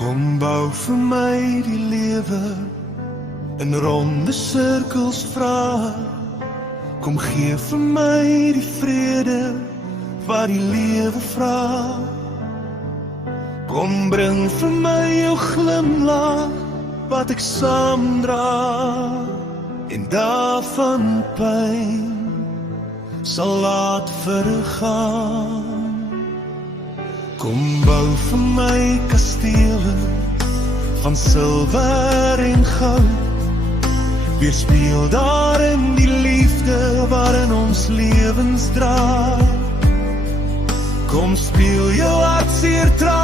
Kom bou vir my die lewe in ronde sirkels vra. Kom gee vir my die vrede wat die lewe vra. Kom bring vir my jou glimlach wat ek saamdra. En daarvan pyn sal laat vergaan. Kom bou vir my kastele van silwer en goud. Weerspieël daarin die liefde waarin ons lewens draai. Kom speel jou hartseer traai